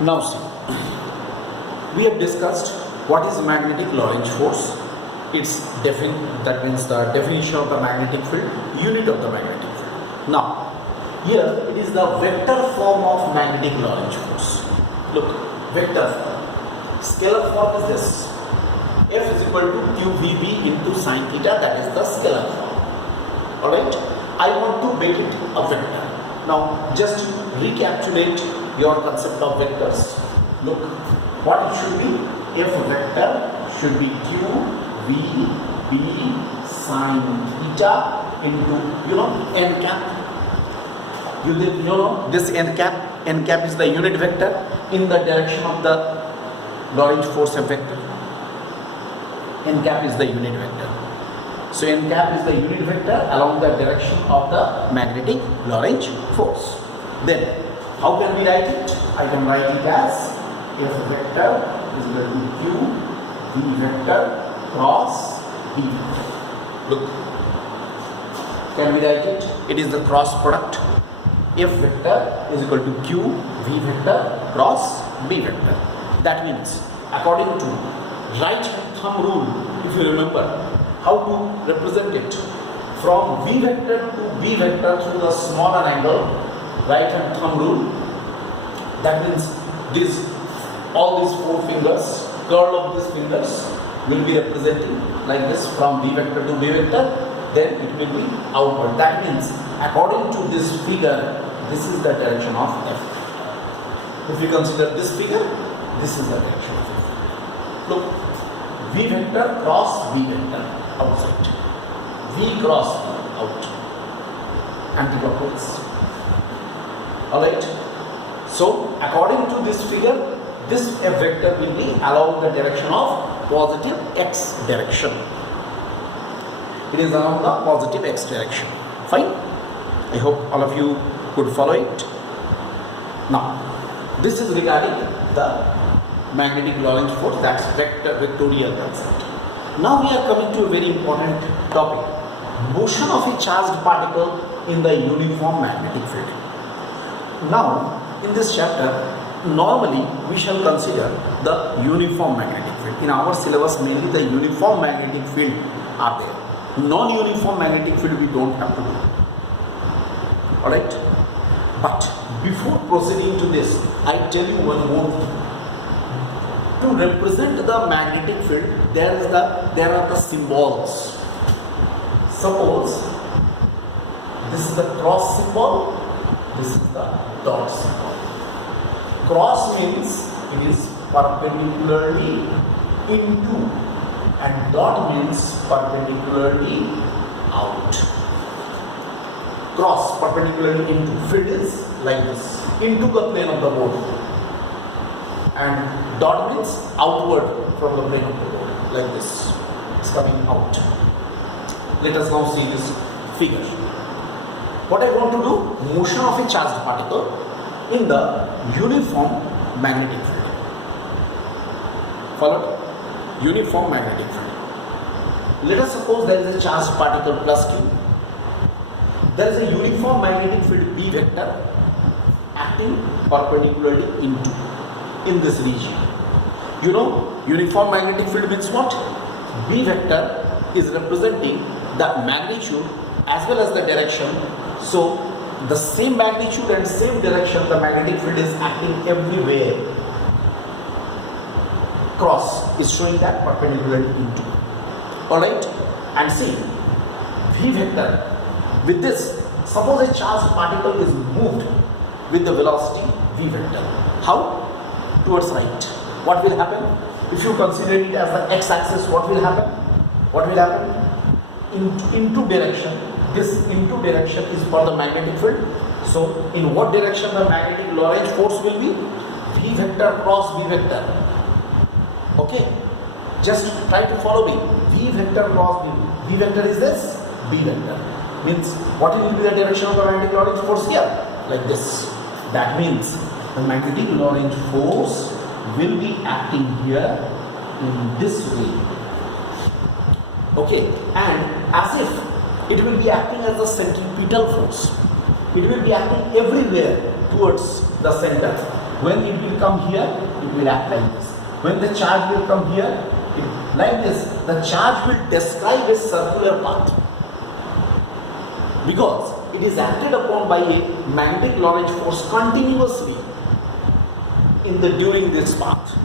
Now see, we have discussed what is magnetic Lorentz force. That means the definition of the magnetic field, unit of the magnetic field. Now, here it is the vector form of magnetic Lorentz force. Look, vector form. Scalar form is this. F is equal to QVB into sine theta, that is the scalar form. Alright? I want to make it a vector. Now, just recapitulate your concept of vectors. Look, what it should be? F vector should be QVB sine theta into, n cap. You know this n cap is the unit vector in the direction of the Lorentz force vector. N cap is the unit vector. So n cap is the unit vector along the direction of the magnetic Lorentz force. Then how can we write it? I can write it as F vector is equal to Q V vector cross B vector. Look, can we write it? It is the cross product. F vector is equal to Q V vector cross B vector. That means, according to right hand thumb rule, if you remember how to represent it, from V vector to B vector through the smaller angle, right hand thumb rule, that means all these four fingers, curl of these fingers will be representing like this from V vector to B vector, then it will be outward. That means, according to this figure, this is the direction of F. If you consider this figure, this is the direction of F. Look, V vector cross B vector outside. V cross B out. Anticlockwise. Alright. So, according to this figure, this F vector will be along the direction of positive X direction. It is along the positive X direction. Fine. I hope all of you could follow it. Now, this is regarding the magnetic Lorentz force, that's vectorial concept. Now we are coming to a very important topic, motion of a charged particle in the uniform magnetic field. Now, in this chapter, normally we shall consider the uniform magnetic field. In our syllabus, mainly the uniform magnetic field are there. Non-uniform magnetic field we don't have to do. Alright? But before proceeding to this, I tell you one more thing. To represent the magnetic field, there are the symbols. Suppose this is the cross symbol, this is the dot symbol. Cross means it is perpendicularly into, and dot means perpendicularly out. Cross perpendicularly into, field is like this, into the plane of the board, and dot means outward from the plane of the board, like this. It's coming out. Let us now see this figure. What I want to do, motion of a charged particle in the uniform magnetic field. Followed? Uniform magnetic field. Let us suppose there is a charged particle plus Q. There is a uniform magnetic field B vector acting perpendicularly into, in this region. You know, uniform magnetic field means what? B vector is representing the magnitude as well as the direction. So, the same magnitude and same direction, the magnetic field is acting everywhere. Cross is showing that perpendicularly into. Alright? And see, V vector. With this, suppose a charged particle is moved with the velocity V vector. How? Towards right. What will happen? If you consider it as the x-axis, what will happen? What will happen? Into direction. This into direction is for the magnetic field. So, in what direction the magnetic Lorentz force will be? V vector cross B vector. Okay? Just try to follow me. V vector cross B. V vector is this? B vector. Means what will be the direction of the magnetic Lorentz force here? Like this. That means the magnetic Lorentz force will be acting here in this way. Okay, and as if it will be acting as the centripetal force. It will be acting everywhere towards the center. When it will come here, it will act like this. When the charge will come here, like this, the charge will describe a circular path. Because it is acted upon by a magnetic Lorentz force continuously during this path.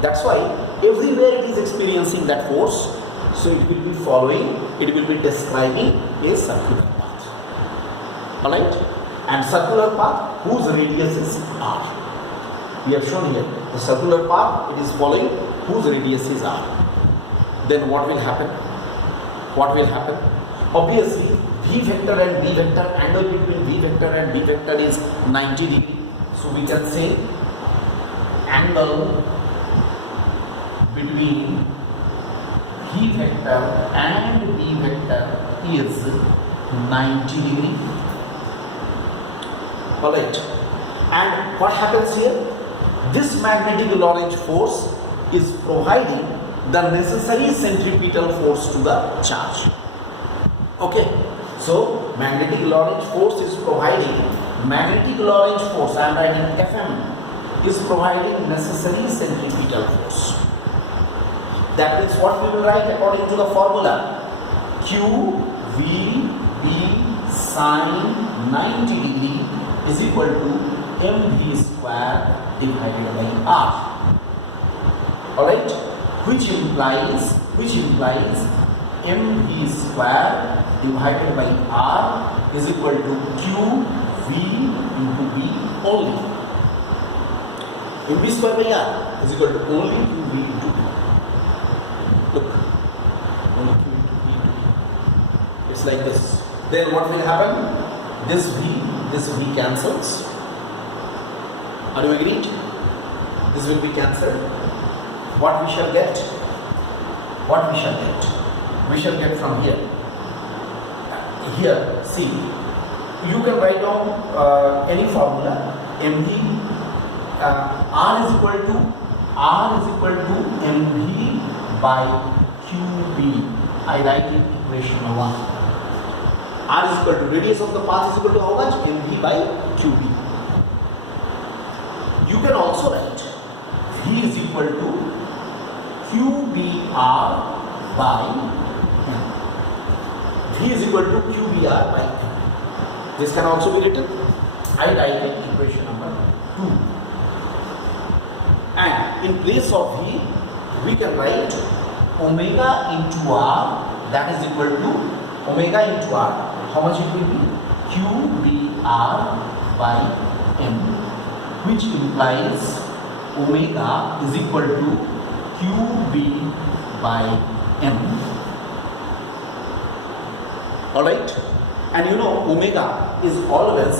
That's why everywhere it is experiencing that force, so it will be following, it will be describing a circular path. Alright? And circular path whose radius is r. We have shown here the circular path it is following whose radius is r. Then what will happen? What will happen? Obviously, V vector and B vector, angle between V vector and B vector is 90 degree. So we can say angle between V vector and B vector is 90 degree. Alright. And what happens here? This magnetic Lorentz force is providing the necessary centripetal force to the charge. Okay. So magnetic Lorentz force is providing, magnetic Lorentz force, I am writing Fm, is providing necessary centripetal force. That is what we will write according to the formula. Q V B sine 90 degree is equal to mv square divided by r. Alright, which implies mv square divided by r is equal to q v into b only. mv square by r is equal to only q v into b. Look, only q into b into b. It's like this. Then what will happen? This v cancels. Are you agreed? This will be cancelled. What we shall get? What we shall get? We shall get from here. Here, see, you can write down any formula. mv r is equal to mv by qb. I write it equation 1. R is equal to radius of the path is equal to how much? mv by qb. You can also write V is equal to qbr by m. V is equal to qbr by m. This can also be written. I write it equation number 2. And in place of V, we can write omega into r, that is equal to omega into r. How much it will be? qbr by m, which implies omega is equal to qb by m. Alright? And you know omega is always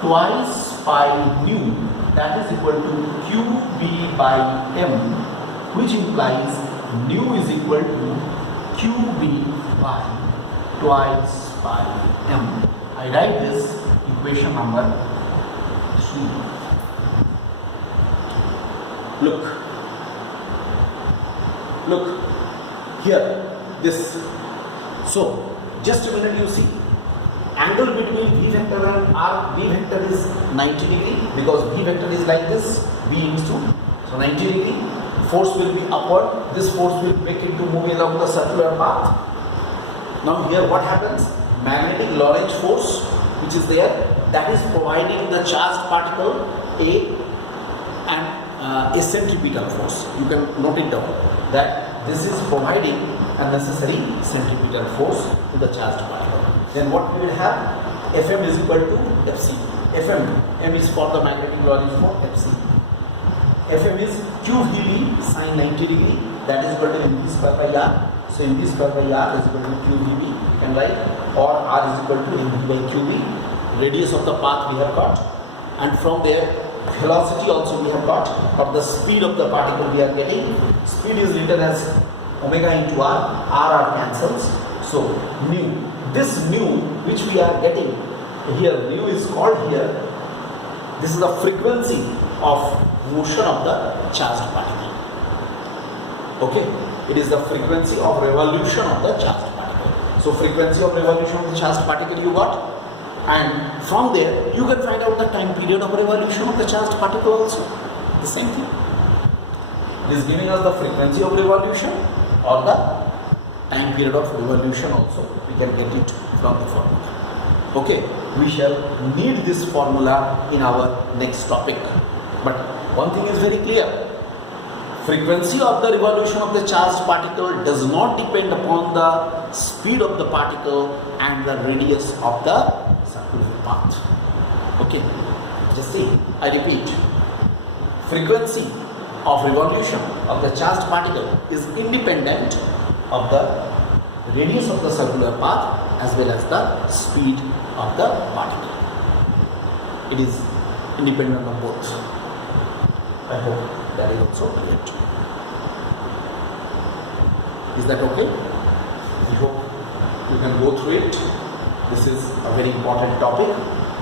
twice pi nu, that is equal to qb by m, which implies nu is equal to qb by twice pi m. I write this equation number 3. Look here, this. So just a minute, you see, angle between V vector and R, V vector is 90 degree because V vector is like this, V into, so 90 degree, force will be upward, this force will make it to move along the circular path. Now here what happens? Magnetic Lorentz force which is there, that is providing the charged particle A and a centripetal force. You can note it down that this is providing a necessary centripetal force to the charged particle. Then what we will have? Fm is equal to Fc. Fm, M is for the magnetic Lorentz force, Fc. Fm is qvb sine 90 degree, that is equal to mv square by r. So mv square by r is equal to qvb, you can write, or r is equal to mv by qb. Radius of the path we have got, and from there velocity also we have got, or the speed of the particle we are getting. Speed is written as omega into r cancels. So nu, this nu which we are getting here, nu is called here, this is the frequency of motion of the charged particle. Okay, it is the frequency of revolution of the charged particle. So frequency of revolution of the charged particle you got, And from there, you can find out the time period of revolution of the charged particle also. The same thing. It is giving us the frequency of revolution or the time period of revolution also. We can get it from the formula. Okay, we shall need this formula in our next topic. But one thing is very clear. Frequency of the revolution of the charged particle does not depend upon the speed of the particle and the radius of the circular path. Okay, just see, I repeat. Frequency of revolution of the charged particle is independent of the radius of the circular path as well as the speed of the particle. It is independent of both. I hope that is also clear. Is that okay? I hope you can go through it. This is a very important topic.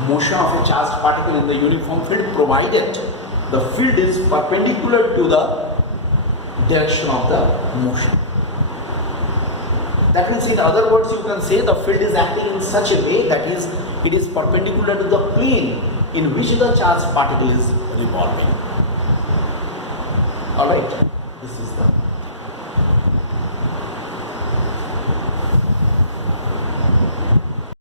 Motion of a charged particle in the uniform field provided the field is perpendicular to the direction of the motion. That means, in other words, you can say the field is acting in such a way that is, it is perpendicular to the plane in which the charged particle is revolving. Alright, this is the